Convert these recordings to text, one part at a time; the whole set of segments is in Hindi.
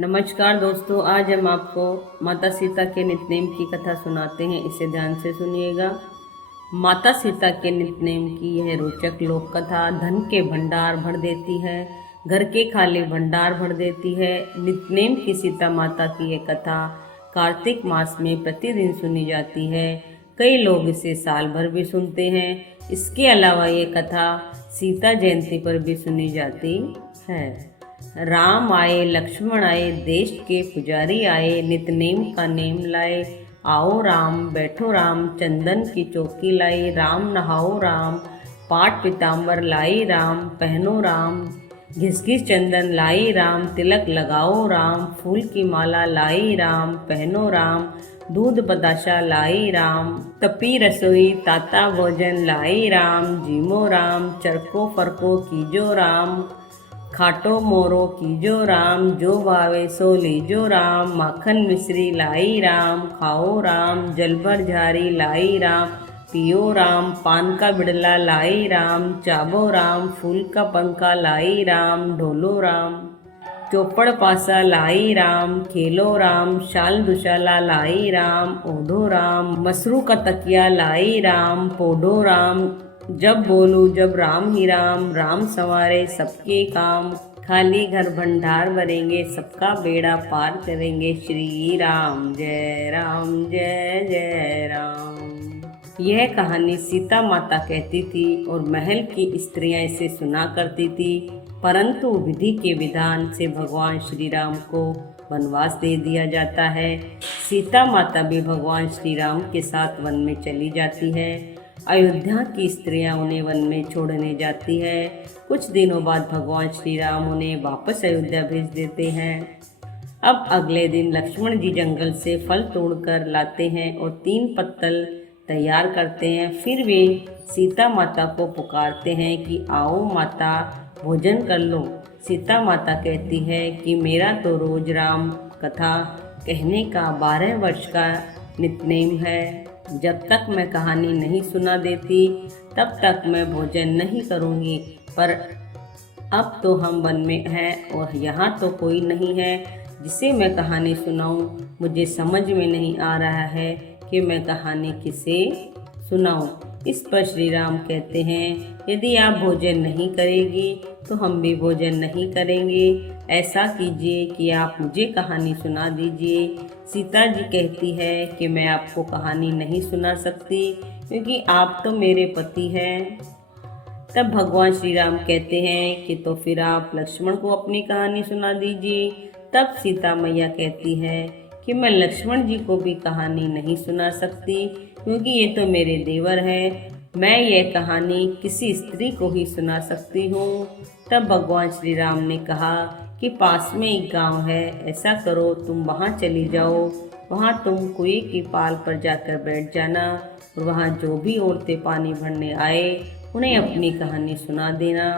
नमस्कार दोस्तों, आज हम आपको माता सीता के नितनेम की कथा सुनाते हैं। इसे ध्यान से सुनिएगा। माता सीता के नितनेम की यह रोचक लोक कथा धन के भंडार भर देती है, घर के खाली भंडार भर देती है। नितनेम की सीता माता की यह कथा कार्तिक मास में प्रतिदिन सुनी जाती है। कई लोग इसे साल भर भी सुनते हैं। इसके अलावा ये कथा सीता जयंती पर भी सुनी जाती है। राम आए, लक्ष्मण आए, देश के पुजारी आए, नितनेम का नेम लाए। आओ राम, बैठो राम, चंदन की चौकी लाई। राम नहाओ राम, पाट पीताम्बर लाई। राम पहनो राम, घिस घिस चंदन लाई। राम तिलक लगाओ राम, फूल की माला लाई। राम पहनो राम, दूध बताशा लाई। राम तपी रसोई, ताता भोजन लाई। राम जीमो राम, चरको फरको कीजो राम। खाटो मोरो कीजो राम, जो भावे सो लीजो राम। माखन मिश्री लाई राम, खाओ राम, जल भर झारी लाई। राम पियो राम, पान का बिड़ला लाई। राम चाबो राम, फूल का पंखा लाई। राम ढोलो राम, चौपड़ पासा लाई। राम खेलो राम, शाल दुशाला लाई। राम ओढ़ो राम, मसरू का तकिया लाई। राम पोढ़ो राम, जब बोलू जब राम ही राम। राम संवारे सबके काम, खाली घर भंडार भरेंगे, सबका बेड़ा पार करेंगे। श्री राम जय राम, जय जय राम। यह कहानी सीता माता कहती थी और महल की स्त्रियां इसे सुना करती थी। परंतु विधि के विधान से भगवान श्री राम को वनवास दे दिया जाता है। सीता माता भी भगवान श्री राम के साथ वन में चली जाती है। अयोध्या की स्त्रियां उन्हें वन में छोड़ने जाती है। कुछ दिनों बाद भगवान श्री राम उन्हें वापस अयोध्या भेज देते हैं। अब अगले दिन लक्ष्मण जी जंगल से फल तोड़कर लाते हैं और 3 पत्तल तैयार करते हैं। फिर वे सीता माता को पुकारते हैं कि आओ माता, भोजन कर लो। सीता माता कहती है कि मेरा तो रोज राम कथा कहने का 12 वर्ष का नितनेम है। जब तक मैं कहानी नहीं सुना देती तब तक मैं भोजन नहीं करूँगी। पर अब तो हम वन में हैं और यहाँ तो कोई नहीं है जिसे मैं कहानी सुनाऊँ। मुझे समझ में नहीं आ रहा है कि मैं कहानी किसे सुनाऊँ। इस पर श्री राम कहते हैं, यदि आप भोजन नहीं करेगी तो हम भी भोजन नहीं करेंगे। ऐसा कीजिए कि आप मुझे कहानी सुना दीजिए। सीता जी कहती है कि मैं आपको कहानी नहीं सुना सकती क्योंकि आप तो मेरे पति हैं। तब भगवान श्री राम कहते हैं कि तो फिर आप लक्ष्मण को अपनी कहानी सुना दीजिए। तब सीता मैया कहती है कि मैं लक्ष्मण जी को भी कहानी नहीं सुना सकती क्योंकि ये तो मेरे देवर हैं। मैं ये कहानी किसी स्त्री को ही सुना सकती हूँ। तब भगवान श्री राम ने कहा कि पास में एक गांव है, ऐसा करो तुम वहाँ चली जाओ। वहाँ तुम कुएं की पाल पर जाकर बैठ जाना और वहाँ जो भी औरतें पानी भरने आए उन्हें अपनी कहानी सुना देना।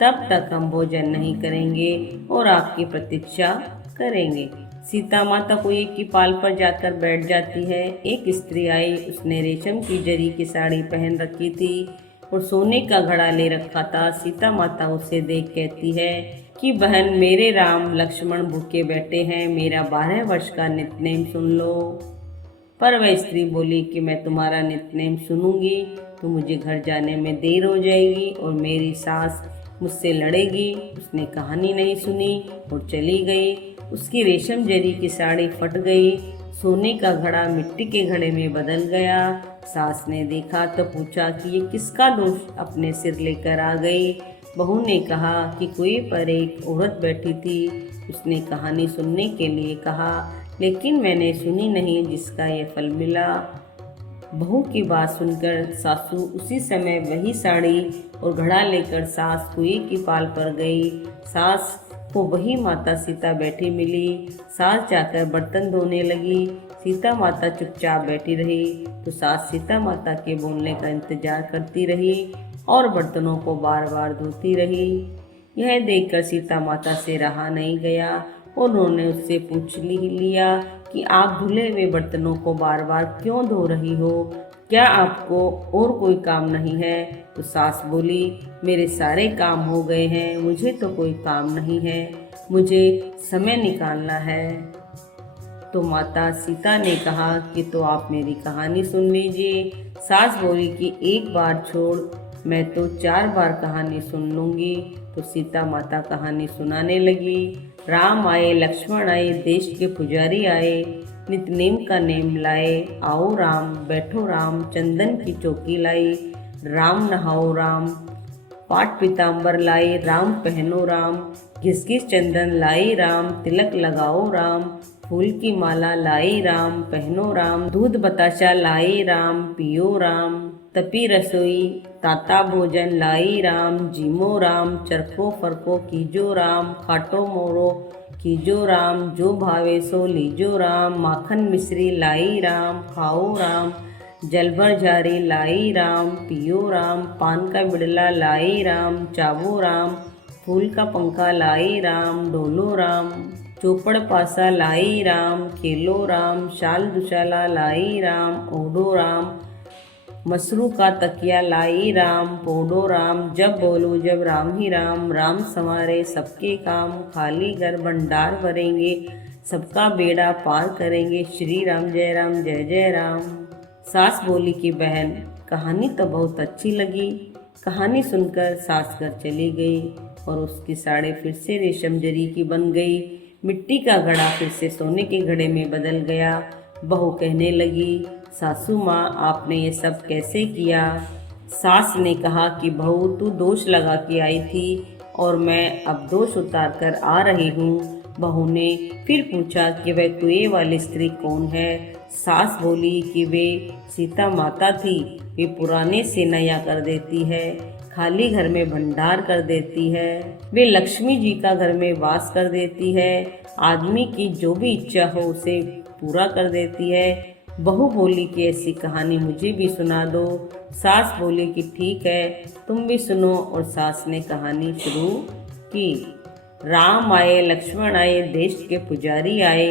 तब तक हम भोजन नहीं करेंगे और आपकी प्रतीक्षा करेंगे। सीता माता कुएं की पाल पर जाकर बैठ जाती है। एक स्त्री आई, उसने रेशम की जरी की साड़ी पहन रखी थी और सोने का घड़ा ले रखा था। सीता माता उसे देख कहती है कि बहन, मेरे राम लक्ष्मण भूखे बैठे हैं, मेरा 12 वर्ष का नितनेम सुन लो। पर वह स्त्री बोली कि मैं तुम्हारा नितनेम सुनूंगी तो मुझे घर जाने में देर हो जाएगी और मेरी सास मुझसे लड़ेगी। उसने कहानी नहीं सुनी और चली गई। उसकी रेशम जरी की साड़ी फट गई, सोने का घड़ा मिट्टी के घड़े में बदल गया। सास ने देखा तो पूछा कि ये किसका दोष अपने सिर लेकर आ गई। बहू ने कहा कि कुएं पर एक औरत बैठी थी, उसने कहानी सुनने के लिए कहा लेकिन मैंने सुनी नहीं जिसका ये फल मिला। बहू की बात सुनकर सासू उसी समय वही साड़ी और घड़ा लेकर सास कुएं की पाल पर गई। सास को वही माता सीता बैठी मिली। सास जाकर बर्तन धोने लगी। सीता माता चुपचाप बैठी रही तो सास सीता माता के बोलने का इंतजार करती रही और बर्तनों को बार बार धोती रही। यह देखकर सीता माता से रहा नहीं गया और उन्होंने उससे पूछ लिया कि आप धुले हुए बर्तनों को बार बार क्यों धो रही हो, क्या आपको और कोई काम नहीं है। तो सास बोली, मेरे सारे काम हो गए हैं, मुझे तो कोई काम नहीं है। मुझे समय निकालना है। तो माता सीता ने कहा कि तो आप मेरी कहानी सुन लीजिए। सास बोली कि एक बार छोड़, मैं तो 4 बार कहानी सुन लूँगी। तो सीता माता कहानी सुनाने लगी। राम आए, लक्ष्मण आए, देश के पुजारी आए, नितनेम का नेम लाए। आओ राम, बैठो राम, चंदन की चौकी लाई। राम नहाओ राम, पाट पीताम्बर लाई। राम पहनो राम, घिस घिस चंदन लाई। राम तिलक लगाओ राम, फूल की माला लाई। राम पहनो राम, दूध बताशा लाई। राम पियो राम, तपी रसोई, ताता भोजन लाई। राम जीमो राम, चरखो फरको कीजो राम। खाटो मोरो कीजो राम, जो भावे सो लीजो राम। माखन मिश्री लाई। राम खाओ राम, जल भर जारी लाई। राम पियो राम, पान का बिड़ला लाई। राम चावो राम, फूल का पंखा लाई। राम डोलो राम, चौपड़ पासा लाई। राम खेलो राम, शाल दुशाला लाई। राम ओढ़ो राम, मसरू का तकिया लाई। राम पोडो राम, जब बोलो जब राम ही राम। राम संवारे सबके काम, खाली घर भंडार भरेंगे, सबका बेड़ा पार करेंगे। श्री राम जय जय राम। सास बोली कि बहन, कहानी तो बहुत अच्छी लगी। कहानी सुनकर सास घर चली गई और उसकी साड़ी फिर से रेशम जरी की बन गई। मिट्टी का घड़ा फिर से सोने के घड़े में बदल गया। बहू कहने लगी, सासू माँ, आपने ये सब कैसे किया? सास ने कहा कि बहू, तू दोष लगा के आई थी और मैं अब दोष उतार कर आ रही हूँ। बहू ने फिर पूछा कि वह कुएं वाली स्त्री कौन है? सास बोली कि वे सीता माता थी। वे पुराने से नया कर देती है, खाली घर में भंडार कर देती है। वे लक्ष्मी जी का घर में वास कर देती है। आदमी की जो भी इच्छा हो उसे पूरा कर देती है। बहू बोली कि ऐसी कहानी मुझे भी सुना दो। सास बोली कि ठीक है, तुम भी सुनो। और सास ने कहानी शुरू की। राम आए, लक्ष्मण आए, देश के पुजारी आए,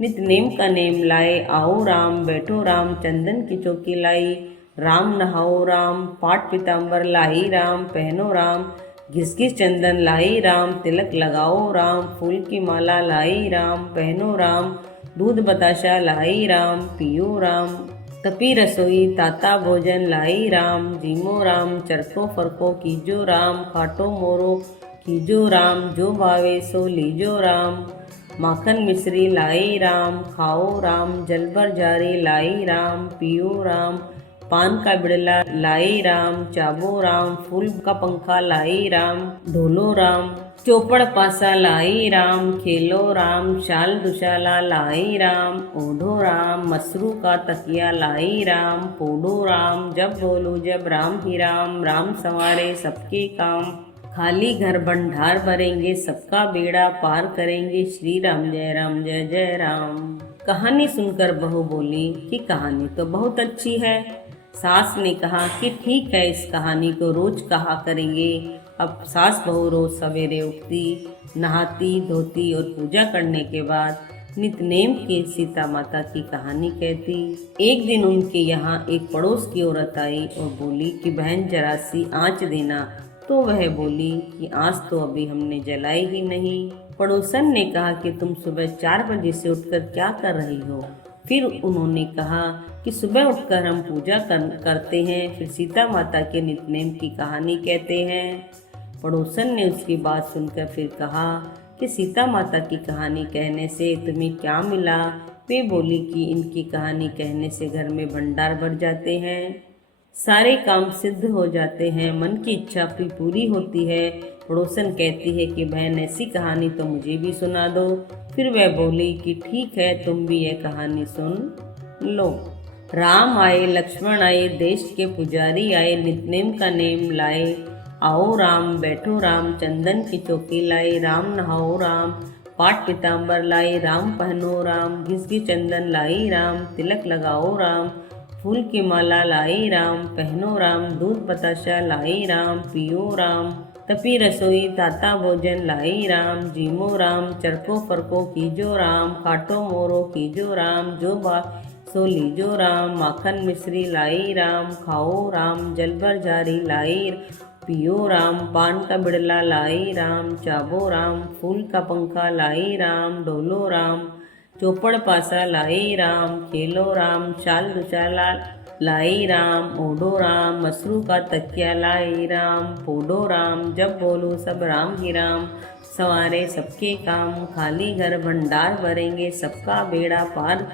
नितनेम का नेम लाए। आओ राम, बैठो राम, चंदन की चौकी लाई। राम नहाओ राम, पाट पीताम्बर लाई। राम पहनो राम, घिस घिस चंदन लाई। राम तिलक लगाओ राम, फूल की माला लाई। राम पहनो राम, दूध बताशा लाई। राम पियो राम, तपी रसोई, ताता भोजन लाई। राम जीमो राम, चरखो फरको कीजो राम। खाटो मोरो कीजो राम, जो भावे सो लीजो राम। माखन मिश्री लाई। राम खाओ राम, जल भर जारी लाई। राम पियो राम, पान का बिड़ला लाई। राम चाबो राम, फूल का पंखा लाई। राम ढोलो राम, चौपड़ पासा लाई। राम खेलो राम, शाल दुशाला लाई। राम ओढ़ो राम, मसरू का तकिया लाई। राम पोडो राम, जब बोलो जब राम ही राम। राम संवारे सबके काम, खाली घर भंडार भरेंगे, सबका बेड़ा पार करेंगे। श्री राम जय जय राम। कहानी सुनकर बहू बोली कि कहानी तो बहुत अच्छी है। सास ने कहा कि ठीक है, इस कहानी को रोज कहा करेंगे। अब सास बहू रोज सवेरे उठती, नहाती धोती और पूजा करने के बाद नितनेम की सीता माता की कहानी कहती। एक दिन उनके यहाँ एक पड़ोस की औरत आई और बोली कि बहन, जरा सी आँच देना। तो वह बोली कि आँच तो अभी हमने जलाई ही नहीं। पड़ोसन ने कहा कि तुम सुबह 4 बजे से उठकर क्या कर रही हो? फिर उन्होंने कहा कि सुबह उठकर हम पूजा करते हैं, फिर सीता माता के नितनेम की कहानी कहते हैं। पड़ोसन ने उसकी बात सुनकर फिर कहा कि सीता माता की कहानी कहने से तुम्हें क्या मिला? वे बोली कि इनकी कहानी कहने से घर में भंडार भर जाते हैं, सारे काम सिद्ध हो जाते हैं, मन की इच्छा भी पूरी होती है। पड़ोसन कहती है कि बहन, ऐसी कहानी तो मुझे भी सुना दो। फिर वह बोली कि ठीक है, तुम भी यह कहानी सुन लो। राम आए, लक्ष्मण आए, देश के पुजारी आए, नितनेम का नेम लाए। आओ राम, बैठो राम, चंदन की चौकी लाई। राम नहाओ राम, पाट पीताम्बर लाई। राम पहनो राम, घिस घिस चंदन लाई। राम तिलक लगाओ राम, फूल की माला लाई। राम पहनो राम, दूध बताशा लाई। राम पियो राम, तपी रसोई, ताता भोजन लाई। राम जीमो राम, चरखो फरको कीजो राम। खाटो मोरो कीजो राम, जो बा सो लीजो राम। माखन मिश्री लाई। राम खाओ राम, जल भर जारी लाई। पियो राम, पान का बिड़ला लाई राम, चाबो राम, फूल का पंखा लाई राम, डोलो राम, चौपड़ पासा लाई राम, खेलो राम, चाल दुचाला लाई राम, ओढ़ो राम, मसरू का तकिया लाई राम, पोडो राम, जब बोलो सब राम ही राम, संवारे सबके काम, खाली घर भंडार भरेंगे सबका बेड़ा पार,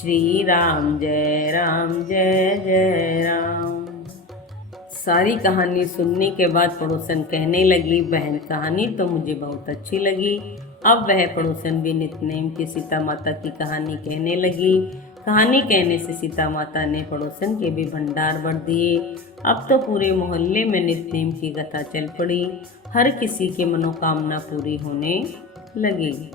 श्री राम जय जय राम। सारी कहानी सुनने के बाद पड़ोसन कहने लगी, बहन कहानी तो मुझे बहुत अच्छी लगी। अब वह पड़ोसन भी नित्य की सीता माता की कहानी कहने लगी। कहानी कहने से सीता माता ने पड़ोसन के भी भंडार भर दिए। अब तो पूरे मोहल्ले में नित्य की कथा चल पड़ी। हर किसी की मनोकामना पूरी होने लगी।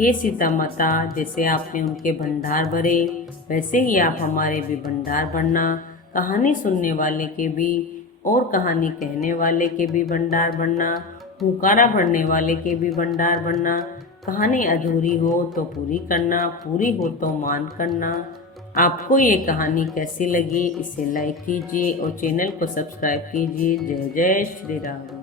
हे सीता माता, जैसे आपने उनके भंडार भरे वैसे ही आप हमारे भी भंडार भरना। कहानी सुनने वाले के भी और कहानी कहने वाले के भी भंडार भरना, हुंकारा भरने वाले के भी भंडार भरना। कहानी अधूरी हो तो पूरी करना, पूरी हो तो मान करना। आपको ये कहानी कैसी लगी इसे लाइक कीजिए और चैनल को सब्सक्राइब कीजिए। जय जय श्री राम।